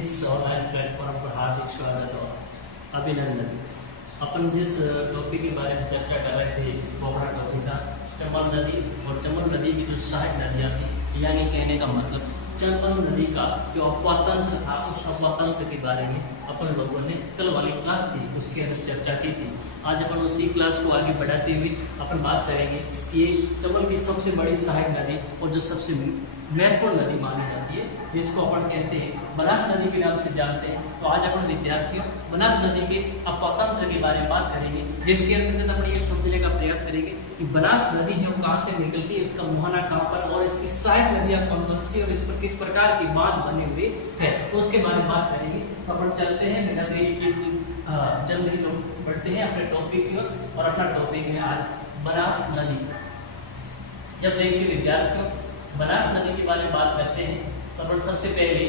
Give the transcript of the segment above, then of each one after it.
इस online platform पर हार्दिक स्वागत और अभिनंदन। अपन जिस टॉपिक के बारे में चर्चा कर रहे थे वो अपना टॉपिक था चंबल नदी और चंबल नदी की जो सहायक नदियाँ थी, यानी कहने का मतलब चंबल नदी का जो अपवा तंत्र था उस अपवा तंत्र के बारे में अपन लोगों ने कल वाली क्लास थी उसके अंदर चर्चा की थी। आज अपन उसी क्लास को आगे बढ़ाते हुए अपन बात करेंगे कि ये चंबल की सबसे बड़ी सहायक नदी और जो सबसे महत्वपूर्ण नदी मानी जाती है जिसको अपन कहते हैं बनास नदी के नाम से जानते हैं। तो आज अपन विद्यार्थियों बनास नदी के अपतंत्र के बारे में बात करेंगे, जिसके अंतर्गत अपन ये समझने का प्रयास करेंगे कि बनास नदी है वो कहाँ से निकलती है, इसका मुहाना कहाँ पर और इसकी सहायक नदियाँ कौन कौन सी और इस पर किस प्रकार की बांध बने हुए है, तो उसके बारे में बात करेंगे। तो अपन चलते हैं बिना देरी की जल्द ही लोग बढ़ते हैं अपने टॉपिक की ओर और अपना टॉपिक है आज बनास नदी। जब देखिए विद्यार्थियों बनास नदी के बारे में बात करते हैं तो अपन सबसे पहले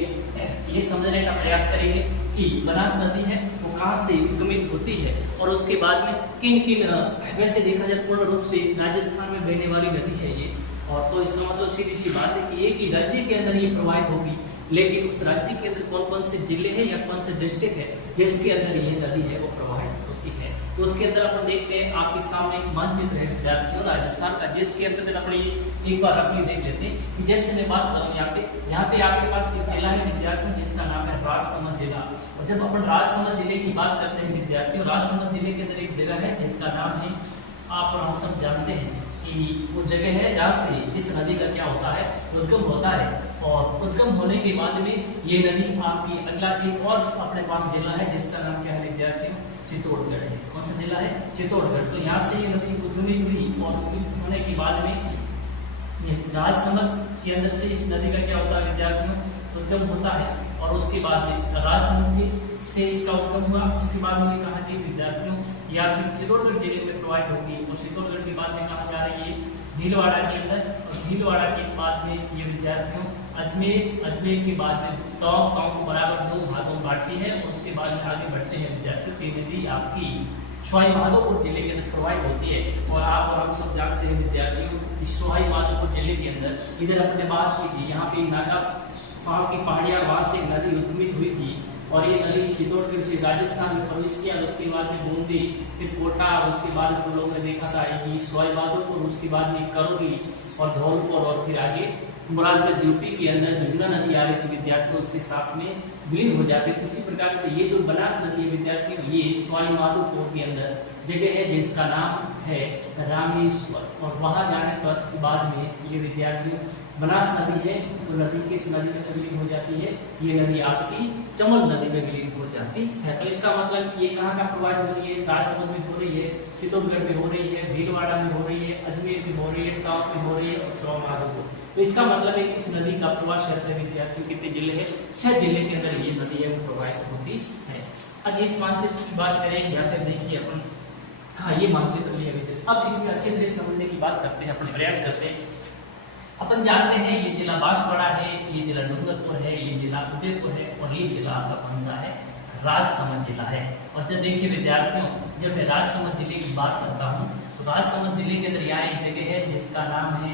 ये समझने का प्रयास करेंगे कि बनास नदी है वो कहाँ से उद्गमित होती है और उसके बाद में किन किन वैसे देखा जाए पूर्ण रूप से राजस्थान में बहने वाली नदी है ये, और तो इसका मतलब सीधी सी बात है कि एक ही राज्य के अंदर ये प्रवाहित होगी, लेकिन उस राज्य के अंदर कौन कौन से जिले हैं या कौन से डिस्ट्रिक्ट है जिसके अंदर ये नदी है वो प्रवाहित होती है। तो उसके अंदर अपन देखते हैं आपके सामने एक मानचित्र है विद्यार्थियों राजस्थान का, जिसके अंतर्गत अपने एक बार अपनी देख लेते हैं कि जैसे मैं बात करूँ यहाँ पे आपके पास एक जिला है विद्यार्थियों जिसका नाम है राजसमंद जिला। और जब अपन राजसमंद जिले की बात करते हैं विद्यार्थियों, राजसमंद जिले के अंदर एक जगह है जिसका नाम है आप और हम सब जानते हैं कि वो जगह है जहाँ से इस नदी का क्या होता है उद्गम होता है, और उद्गम होने के बाद में ये नदी आपकी अगला एक और अपने पास जिला है जिसका नाम क्या है विद्यार्थियों चित्तौड़गढ़ है। कौन सा जिला है चित्तौड़गढ़। तो यहाँ से ये नदी उद्गमित हुई और उद्गमित होने के बाद में राजसमंद के अंदर से इस नदी का क्या होता है विद्यार्थियों उद्गम होता है, और उसके बाद में राजसमंद से इसका उद्गम हुआ। उसके बाद में कहा कि विद्यार्थियों या चित्तौड़गढ़ जिले में प्रवाहित होगी और चित्तौड़गढ़ के बाद में कहा जा रही है भीलवाड़ा के अंदर, और भीलवाड़ा के बाद में ये विद्यार्थियों अजमेर के बाद में टोंक को बराबर दो भागों में बांटती है और उसके बाद में आगे बढ़ते हैं विद्यार्थियों की नदी आपकी सवाई माधोपुर जिले के अंदर प्रवाहित होती है। और आप और हम सब जानते हैं विद्यार्थियों कि सवाई माधोपुर जिले के अंदर इधर अपने बात की थी यहाँ पे नागा वहाँ की पहाड़ियाँ वहाँ से नदी उद्गमित हुई थी और ये नदी चित्तौड़गढ़ से राजस्थान में प्रवेश किया, उसके बाद में बूंदी फिर कोटा, उसके बाद में हम लोगों ने देखा था कि सवाई माधोपुर, उसके बाद में करौली और धौलपुर और फिर आगे मुरादगंज यूपी के अंदर यमुना नदी आ रही थी विद्यार्थियों उसके साथ में विलीन हो जाते थे। इसी प्रकार से ये जो बनास नदी है विद्यार्थियों ये सवाई माधोपुर के अंदर जगह है जिसका नाम है रामेश्वर, और वहाँ जाने पर बाद में ये विद्यार्थियों बनास नदी है तो नदी किस नदी में विलीन हो जाती है, ये नदी आपकी चंबल नदी में विलीन हो जाती है। तो इसका मतलब ये कहाँ का प्रवाहित हो रही है, राजसमंद में हो रही है, चित्तौड़गढ़ में हो रही है, भीलवाड़ा में हो रही है, अजमेर में हो रही है, टोंक में हो रही है और सवाई माधोपुर। तो इसका मतलब है कि इस नदी का प्रवाह क्षेत्र विद्यार्थियों कितने जिले हैं, 6 जिले के अंदर ये नदी है वो प्रवाहित होती है। अब इस मानचित्र की बात करें यहाँ पे देखिए अपन, हाँ ये मानचित्र लिया गया। अब इसमें अच्छे से समझने की बात करते हैं, अपन प्रयास करते हैं। अपन जानते हैं ये जिला बांसवाड़ा है, ये जिला डूंगरपुर है, ये जिला उदयपुर है और ये जिला आपका कौन सा है राजसमंद जिला है। और जब देखिए विद्यार्थियों जब मैं राजसमंद जिले की बात करता हूँ तो राजसमंद जिले के अंदर यहाँ एक जगह है जिसका नाम है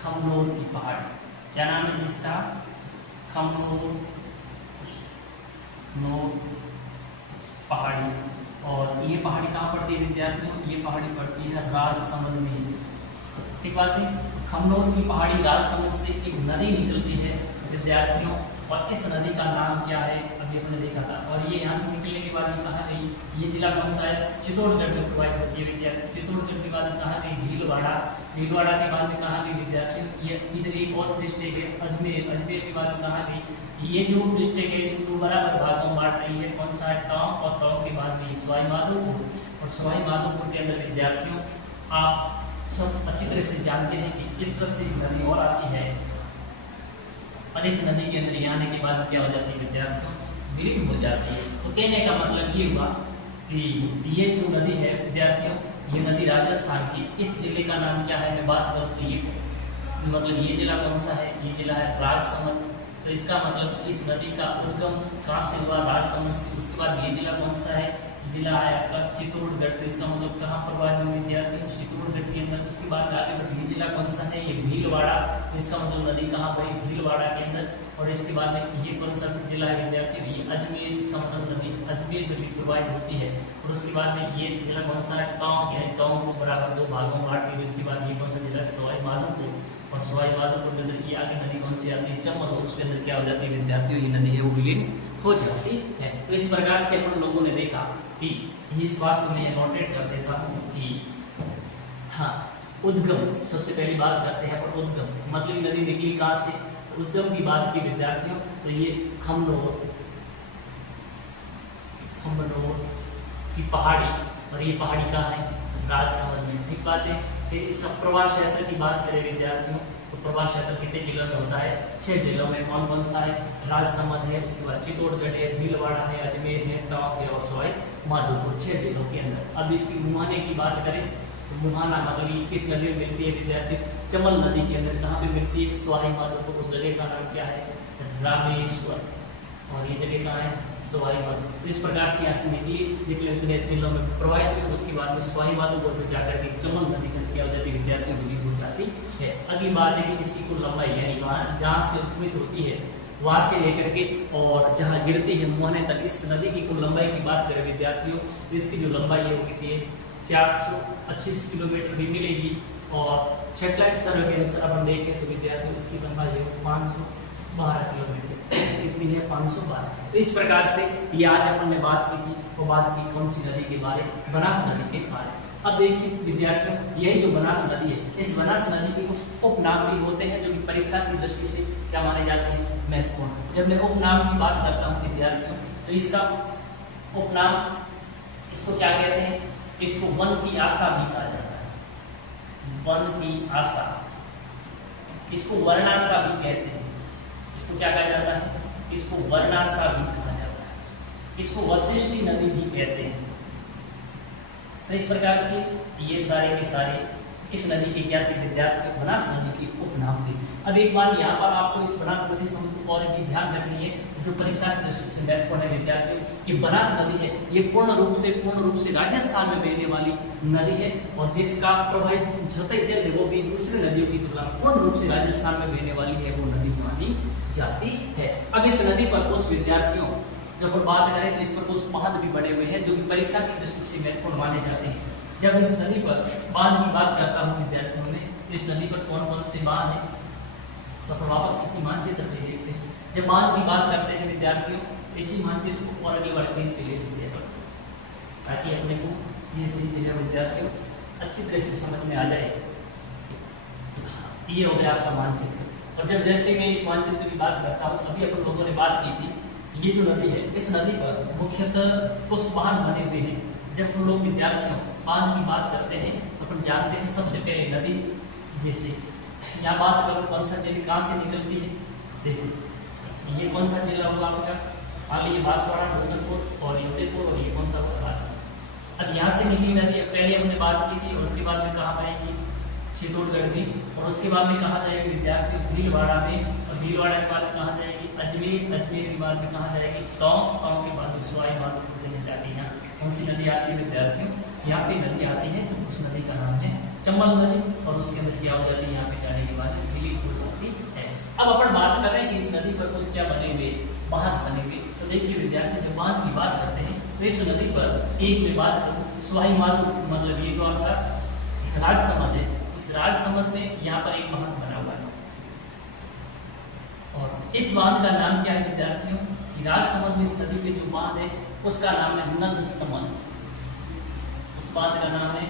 खमनोर की पहाड़ी। क्या नाम है जिसका, खमनोर पहाड़ी। और ये पहाड़ी कहाँ पड़ती है विद्यार्थियों, ये पहाड़ी पड़ती है राजसमंद में। ठीक बात है, खमनोर की पहाड़ी राजसमंद से एक नदी निकलती है विद्यार्थियों, और इस नदी का नाम क्या है अभी हमने देखा था। और ये यहाँ से निकलने के बाद कहाँ गई, ये जिला कौन सा है चित्तौड़गढ़ में प्रवाहित होती है विद्यार्थी। चित्तौड़गढ़ के बाद कहाँ गई भीलवाड़ा, भीलवाड़ा के बाद में कहाँ गई विद्यार्थी ये इधर एक और डिस्ट्रिक्ट है अजमेर, अजमेर के बाद में कहाँ गई, ये जो डिस्ट्रिक्ट है इसको बराबर भागों में बांट रही है, कौन सा है टोंक, और टोंक के बाद में सवाई माधोपुर, और सवाई माधोपुर के अंदर विद्यार्थियों आप सब अच्छी तरह से जानते हैं कि इस तरफ से नदी और आती है और इस नदी के अंदर आने के बाद क्या हो जाती है विद्यार्थियों विलीन हो जाती है। तो कहने का मतलब ये हुआ कि ये जो नदी है विद्यार्थियों ये नदी राजस्थान की, इस जिले का नाम क्या है मैं बात करूँ तो ये मतलब ये जिला कौन सा है, ये जिला है राजसमंद। तो इसका मतलब इस नदी का उद्गम कहाँ से हुआ राजसमंद से, उसके बाद ये जिला कौन सा है जिला है आपका चित्तौड़गढ़, तो इसका मतलब कहाँ प्रवाहित हुए विद्यार्थियों, चित्तौड़गढ़ के अंदर। उसके बाद आगे बढ़िए जिला कौन सा है, ये भीलवाड़ा, तो इसका मतलब नदी कहाँ गई, भीलवाड़ा के अंदर। और इसके बाद में ये कौन सा जिला है विद्यार्थियों, ये अजमेर, इसका मतलब नदी अजमेर में भी प्रवाहित होती है। और उसके बाद में ये जिला कौन सा है, टोंक, यानी टोंक को बराबर 2 भागों में बांट दी। इसके बाद ये कौन सा जिला, सवाई माधोपुर, और सवाई माधोपुर के अंदर ये आगे नदी कौन सी आती है, चंबल, और उसके अंदर क्या हो जाती है विद्यार्थियों, ये नदी है वो विलीन हो जाती है। तो इस प्रकार से अपन लोगों ने देखा कि इस बात को मैं नोटेट कर देता हूँ कि हाँ, उद्गम, सबसे पहली बात करते हैं अपन उद्गम, मतलब नदी निकली कहाँ से, तो उद्गम की बात की विद्यार्थियों, तो ये खमनोर की पहाड़ी, और ये पहाड़ी कहाँ है, राजसमंद में, ठीक बात है। फिर इसका प्रवाह क्षेत्र की बात करें विद्यार्थियों, तो प्रवाह क्षेत्र कितने जिलों में होता है, 6 जिलों में। कौन कौन सा है, राजसमंद है, उसके बाद चित्तौड़गढ़ है, भीलवाड़ा है, अजमेर है, टोंक है, और सवाई माधोपुर, 6 जिलों के अंदर। अब इसकी मुहाने की बात करें, तो मुहाना मतलब ये किस नदी में मिलती है विद्यार्थी, चंबल नदी के अंदर। कहाँ पे मिलती है, सवाई माधोपुर, उस जगह का नाम क्या है, रामेश्वर, और ये जगह कहाँ है, सवाई माधोपुर। तो इस प्रकार से यहाँ से निकली, निकले जिलों में प्रवाहित हुई, उसके बाद में सवाई माधोपुर में जाकर के चंबल नदी में क्या हो जाती है विद्यार्थियों, विलीन हो जाती है। अगली बात है कि इसकी कुल लंबाई, यानी वहाँ जहाँ से उद्गमित होती है वहाँ से लेकर के और जहाँ गिरती है मुहाने तक, इस नदी की कुल लंबाई की बात करें विद्यार्थियों, तो इसकी जो लंबाई है वो कितनी है, 425 किलोमीटर भी मिलेगी। और सैटेलाइट सर्वे के अनुसार अपन देखें तो विद्यार्थियों इसकी लंबाई है 512 किलोमीटर, कितनी है, 512। तो इस प्रकार से ये आज अपन ने बात की थी, वो बात की कौन सी नदी के बारे, बनास नदी के बारे। अब देखिए विद्यार्थियों, यही जो बनास नदी है, इस बनास नदी के कुछ उपनाम भी होते हैं जो कि परीक्षा की दृष्टि से क्या माने जाते हैं, महत्वपूर्ण। जब मैं उपनाम की बात करता हूँ विद्यार्थियों, तो इसका उपनाम, इसको क्या कहते हैं, इसको वन की आशा भी कहा जाता है, वन की आशा, इसको वर्णाशा भी कहते हैं, इसको क्या कहा जाता है, इसको वर्णाशा भी कहा जाता है, इसको वशिष्ठी नदी भी कहते हैं। तो इस प्रकार से ये सारे के सारे इस नदी के क्या थे विद्यार्थी, बनास नदी की उपनाम थी। अब एक बार यहाँ पर आपको इस बनास नदी से और भी ध्यान रखनी है, जो परीक्षा की दृष्टि से महत्वपूर्ण है विद्यार्थी, कि बनास नदी है ये पूर्ण रूप से राजस्थान में बहने वाली नदी है, और जिसका प्रवाहित सतही जल है वो भी दूसरी नदियों की तुलना में पूर्ण रूप से राजस्थान में बहने वाली है, वो नदी मानी जाती है। अब इस नदी पर कुछ विद्यार्थियों जब हम बात करें तो इस पर कुछ बांध भी बने हुए हैं जो कि परीक्षा की दृष्टि से महत्वपूर्ण माने जाते हैं। जब इस नदी पर बांध की बात करता हूँ विद्यार्थियों में, तो इस नदी पर कौन कौन से बांध है, तो अपन वापस किसी मानचित्र पे देखते हैं। जब बांध की बात करते हैं विद्यार्थियों, इसी मानचित्र को और आगे बढ़ने के लिए देखते हैं, ताकि अपने को ये चीज है विद्यार्थियों अच्छी तरह से समझ में आ जाए। ये हो गया आपका मानचित्र। और जब जैसे मैं इस मानचित्र की बात करता हूँ, अभी अपन लोगों ने बात की थी, ये जो नदी है, इस नदी पर मुख्यतः कुछ बांध बने हुए हैं। जब हम लोग विद्यार्थियों बांध की बात करते हैं तो अपन जानते हैं सबसे पहले नदी, जैसे यहाँ बात करो कौन सा जिले कहाँ से निकलती है, देखो ये कौन सा जिला होगा आपका, आगे ये बांसवाड़ा, डूंगरपुर, और ये उदयपुर, और ये कौन सा होगा, हासन। अब यहाँ से निकली नदी पहले हमने बात की थी, और उसके बाद में कहाँ जाएगी, चित्तौड़गढ़ में, और उसके बाद में कहाँ जाएगी विद्यार्थी, भीलवाड़ा में, और भीलवाड़ा के बाद कहाँ जाएगी, अजमेर, अजमेर के बाद में कहाँ जाएगी, टोंक, टोंक के बाद सवाई माधोपुर में जाती है। कौन सी नदी आती है विद्यार्थियों, यहाँ पे नदी आती है, उस नदी का नाम है चंबल नदी, और उसके अंदर क्या हो जाती है, यहाँ पे जाने के बाद विलीन हो जाती है। अब अपन बात कर रहे हैं कि इस नदी पर कुछ क्या बने हुए, बांध बने हुए। तो देखिए विद्यार्थी, जब बांध की बात करते हैं तो इस नदी पर एक में बात करूँ, सवाई माधोपुर मतलब ये जो आपका राजसमंद है, इस राजसमंद में यहाँ पर एक बांध बना हुआ है, और इस बांध का नाम क्या है विद्यार्थियों, राजसमंद में इस नदी पे जो बांध है उसका नाम है नदसमंद, उस बांध का नाम है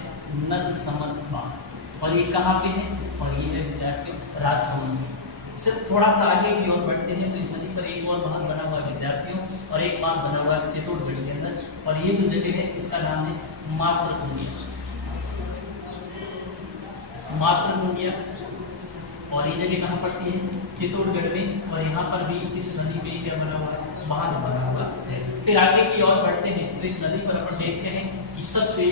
नदसमंद बांध। और ये कहाँ पे है, और ये है विद्यार्थियों राजसमंद। सिर्फ थोड़ा सा आगे की ओर बढ़ते हैं तो इस नदी पर एक और बांध बना हुआ है विद्यार्थियों, और एक बांध बना हुआ है चित्तौड़गढ़ के अंदर, और ये जो जगह है इसका नाम है मातृकुंडिया, मातृकुंडिया। और ये जगह कहाँ पड़ती है, चित्तौड़गढ़ में, और यहाँ पर भी इस नदी पे क्या बना हुआ है, बांध बना हुआ है। फिर आगे की ओर बढ़ते हैं तो इस नदी पर अपन देखते हैं कि सबसे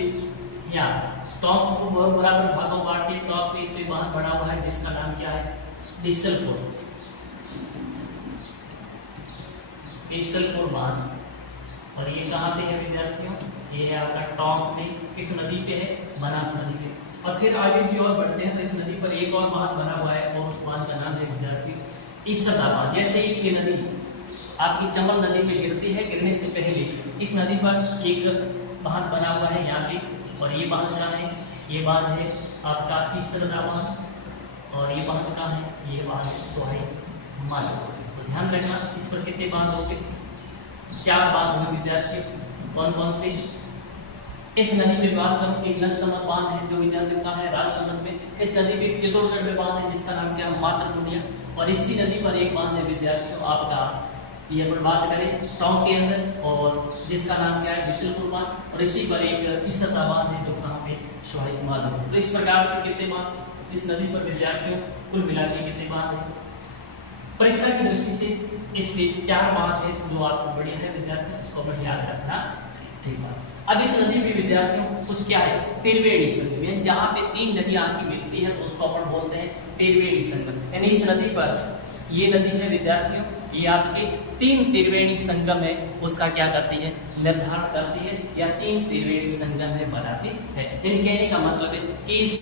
यहाँ टोंक को बराबर भागों में बांटते हैं, टोंक पे इस पे बांध बना हुआ है जिसका नाम क्या है, बीसलपुर, बीसलपुर बांध। और ये कहाँ पे है विद्यार्थियों, ये है आपका टोंक में, किस नदी पे है, बनास नदी पे। और फिर आगे की ओर बढ़ते हैं तो इस नदी पर एक और बांध बना हुआ है और उस बांध का नाम है विद्यार्थी इसदा बांध। जैसे ही ये नदी आपकी चंबल नदी पे गिरती है, गिरने से पहले इस नदी पर एक बांध बना हुआ है यहाँ पे, और ये बांध कहाँ है, ये बांध है आपका इसदा बांध। और ये बांध कहाँ है, ये बांध है सोहाई माधो। तो ध्यान रखना इस पर कितने बांध होंगे, 4 बांध होंगे विद्यार्थी। कौन कौन से, इस नदी पे बात करूं, एक नसमत बांध है जो विद्यार्थियों का है राजसमंद में। इस नदी पे चित्तौड़गढ़ में बांध है जिसका नाम क्या है, मातृपुनिया। और इसी नदी पर एक बांध है विद्यार्थियों आपका, ये पर बात करें टोंक के अंदर, और जिसका नाम क्या है, बिसलपुर बांध। और इसी पर एक इसदा बांध है जो कहाँ पे, सोहाई माधो। तो इस प्रकार से कितने बांध इस नदी पर विद्यार्थियों कुल मिला के कितने बांध है। परीक्षा की दृष्टि से इसमें 4 बांध है जो आपको बढ़िया है विद्यार्थियों, उसको बढ़िया याद रखना। ठीक है, अब इस नदी पे विद्यार्थियों कुछ क्या है, त्रिवेणी संगम, यानी जहाँ पे 3 नदियां आके मिलती है तो उसको अपन बोलते हैं त्रिवेणी संगम। यानी इस नदी पर, ये नदी है विद्यार्थियों, ये आपके 3 त्रिवेणी संगम है, उसका क्या करती है, निर्धारण करती है, या 3 त्रिवेणी संगम है बनाती है। यानी कहने का मतलब है कि